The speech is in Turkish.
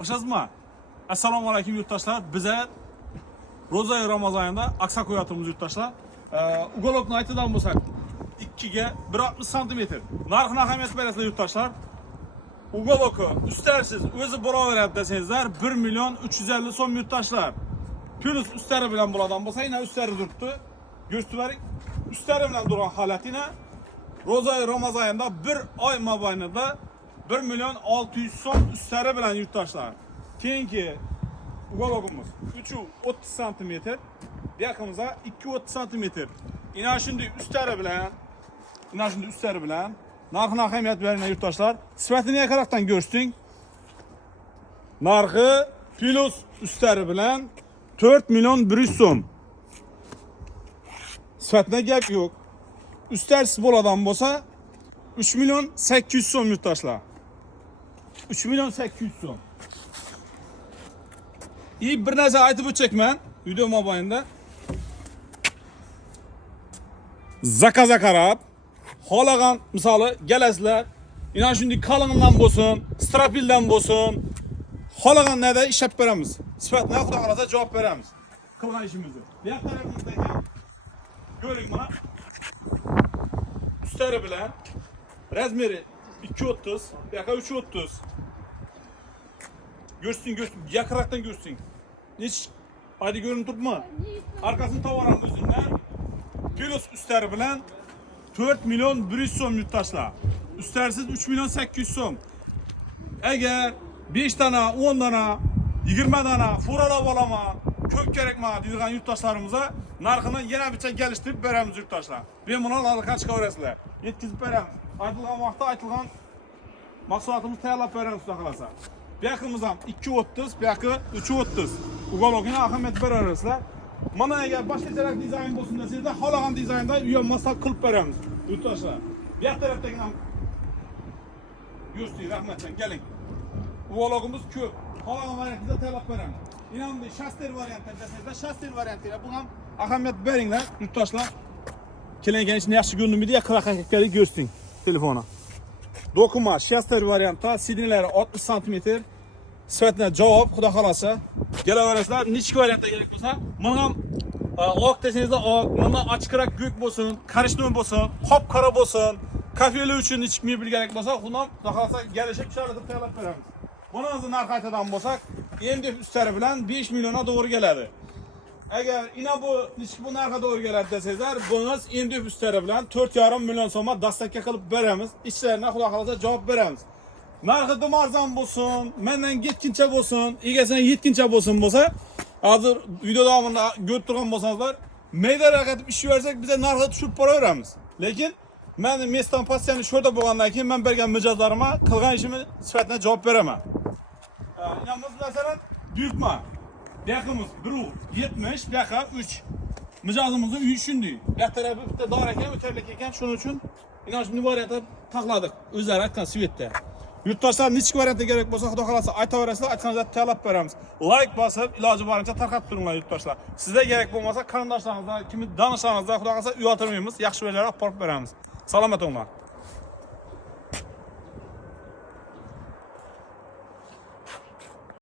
Başlasınmı? Assalomu alaykum yurttaşlar. Bize Ro'za Ramazan ayında aksak koyatımız yurttaşlar. Ugolok Knight'dan bulsak 2'ge 1.60 cm. Narxına ahamiyet veresinde yurttaşlar. Ugolok'u üstersiz özü bura verip desenizler 1 milyon 350 son yurttaşlar. Plus üstleri bilen buradan bulsa yine üstleri durttu. Göstererek üstleri bilen duran halatine Ro'za Ramazan ayında bir ay mabaynida 1 milyon 600 son üstleri bilen yurttaşlar. Keyinki Ugologumuz 3'ü 30 cm, yakımıza 2-30 cm. İnan şimdi üstleri bilen, narxına ahamiyet verine yurttaşlar. Sifətini yakaraktan görsün. Narxı plus üstleri bilen 4 milyon 100 son. Sifətine gap yok. Üstersiz boladan bolsa 3 milyon 800 son yurttaşlar. 3 milyon 800 son. İyi bir nece aytıp çekmen video mobayında. Zakaza karab. Halagan misalı gelesler. İnan şimdi kalınından bolsun, strapilden bolsun. Halagan ne de işep veremiz. Sıfat ne kadar kalasa cevap veremiz. Kılgan işimizi. Diğer tarafımızdaki görün bana. Üstleri bilen razmeri 2.30, yaka 3.30. Görsün, yakıraktan görsün. Hiç hadi görün tutma. Arkasını tavaran düzünden. Plus üstleri bilen 4 milyon 100 son yurttaşlar. Üstersiz 3 milyon 800 son. Eğer 5 tane, 10 tane, 20 tane furala balama, kök gerekme deyilgen yurttaşlarımıza narxını yine bir çek geliştirip veremiz yurttaşlar. Ben buna lalıqa çıkavrasılar. Yetkizip veremiz. Aytılgan vaxtda aytılgan maksulatımız tayarlap veremiz kalasa. Yakımızdan 2.30, yakı 3.30. Ugologina ahamiyet veririrsler. Mana eğer başkaçarak dizayn olsun deseniz de halagan dizaynda uyanmazsa kılıp veremiz. Yurttaşlar. Bir taraftakine göstereyim rahmetten gelin. Ugologumuz köp. Halagan variantında tayarlap veremiz. İnanın da şaster variantı deseniz de şaster variantıyla buna ahamiyet verinler yurttaşlar. Kelengen için yaxşı görünümü diye kırak hakikleri göstereyim telefona. Dokuma şaster variantı sidinleri 60 cm. Sıfatına cevap xuda xalasa. Geleveresler niçki variantda gerek bolsa, mana ok desenizde mana açıkırak gök bolsun, karıştırma bolsun, hop kara bolsun, kafeli üçün içmeyi bil gerek bolsa, xuda xalasa gelişip şartı tayarlap veremiz. Bunu azı narxaytadan bolsak, endi üstleri bilen 5 milyona doğru geledi. Eğer ina bu narxa doğru geledi desezler, bunuz endi üstleri bilen 4,5 milyon soma dastakka kılıp veremiz. İşlerine xuda xalasa cevap veremiz. Narxı dımarzan bolsun, menden yetkinçe bolsun, egesine yetkinçe bolsa, hazır video davamında görüp durgan bolsanızlar, meydan raketip işi versek bize narxı düşürüp para veremiz. Lekin ben mestan pasiyani şurada bolgandan keyin ben bergen mijozlarıma kılgan işimi sifatine cevap veremem. İnanmaz mesela büyükme. Yakımız 1.70, yaka 3. Mijozimizin uyi şunday. Yaq tarafı bitta dar ekan, öterlik ekan, şunun uchun inan şimdi variantda takladık. Özleri aytgan svetda. Yurttaşlar niçki variantda gerek bolsa, xudo xolasa aytaverasizlar, aytsanizlar tayyorlab beramiz. Like basıp iloji boricha tarqatib turinglar yurttaşlar. Sizga gerek bo'lmasa qarindoshlaringizga, kimni danishingizga xudo xolasa uyaltirmaymiz, yaxshi joylarga olib borib beramiz. Salomat bo'linglar.